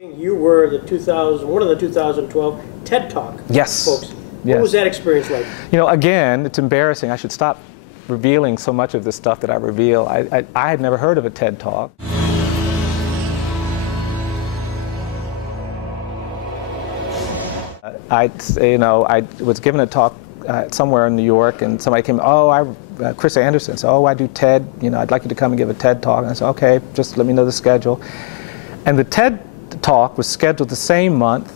You were one of the 2012 TED Talk Yes. folks. Yes. What was that experience like? You know, again, it's embarrassing. I should stop revealing so much of this stuff that I reveal. I had never heard of a TED Talk. I was given a talk somewhere in New York, and somebody came, Chris Anderson, so, I do TED, I'd like you to come and give a TED Talk. And I said, okay, just let me know the schedule. And the TED Talk was scheduled the same month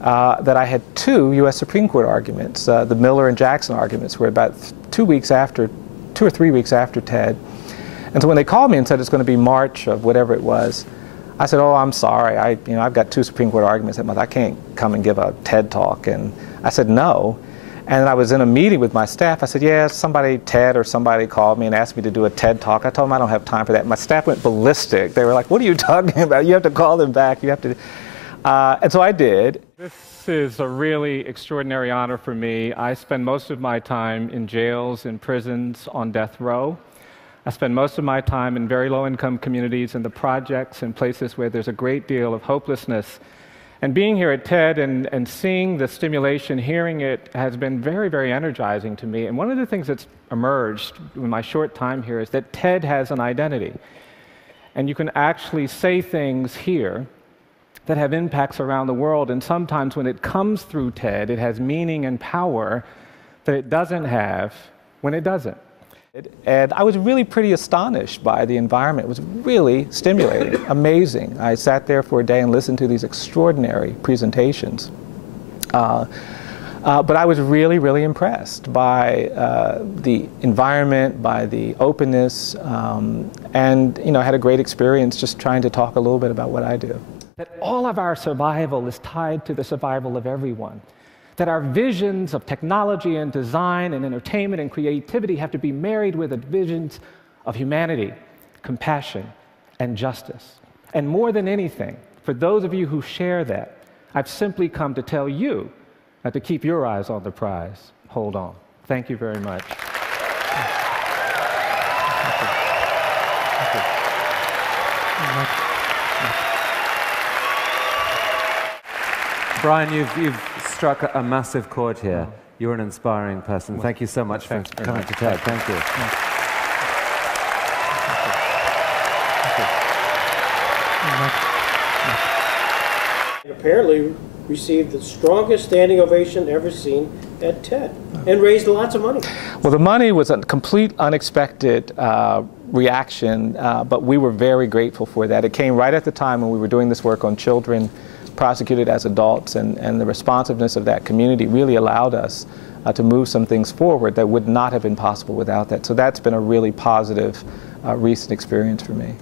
that I had two U.S. Supreme Court arguments. The Miller and Jackson arguments were about 2 or 3 weeks after TED. And so when they called me and said it's going to be March of whatever it was, I said, oh, I'm sorry. I've got two Supreme Court arguments that month. I can't come and give a TED Talk. And I said, no. And I was in a meeting with my staff. I said, yeah, TED or somebody called me and asked me to do a TED Talk. I told them I don't have time for that. My staff went ballistic. They were like, what are you talking about? You have to call them back. You have to. And so I did. This is a really extraordinary honor for me. I spend most of my time in jails and prisons on death row. I spend most of my time in very low-income communities, in the projects, and places where there's a great deal of hopelessness. And being here at TED and seeing the stimulation, hearing it, has been very, very energizing to me. And one of the things that's emerged in my short time here is that TED has an identity. And you can actually say things here that have impacts around the world. And sometimes when it comes through TED, it has meaning and power that it doesn't have when it doesn't. And I was really pretty astonished by the environment. It was really stimulating, amazing. I sat there for a day and listened to these extraordinary presentations. But I was really, really impressed by the environment, by the openness, and had a great experience just trying to talk a little bit about what I do. That all of our survival is tied to the survival of everyone. That our visions of technology and design and entertainment and creativity have to be married with the visions of humanity, compassion, and justice. And more than anything, for those of you who share that, I've simply come to tell you to keep your eyes on the prize. Hold on. Thank you very much. Bryan, you've struck a massive chord here. You're an inspiring person. Thank you so much for coming to TED. Thank you. Apparently received the strongest standing ovation ever seen at TED and raised lots of money. Well, the money was a complete unexpected reaction, but we were very grateful for that. It came right at the time when we were doing this work on children prosecuted as adults, and the responsiveness of that community really allowed us to move some things forward that would not have been possible without that. So that's been a really positive recent experience for me.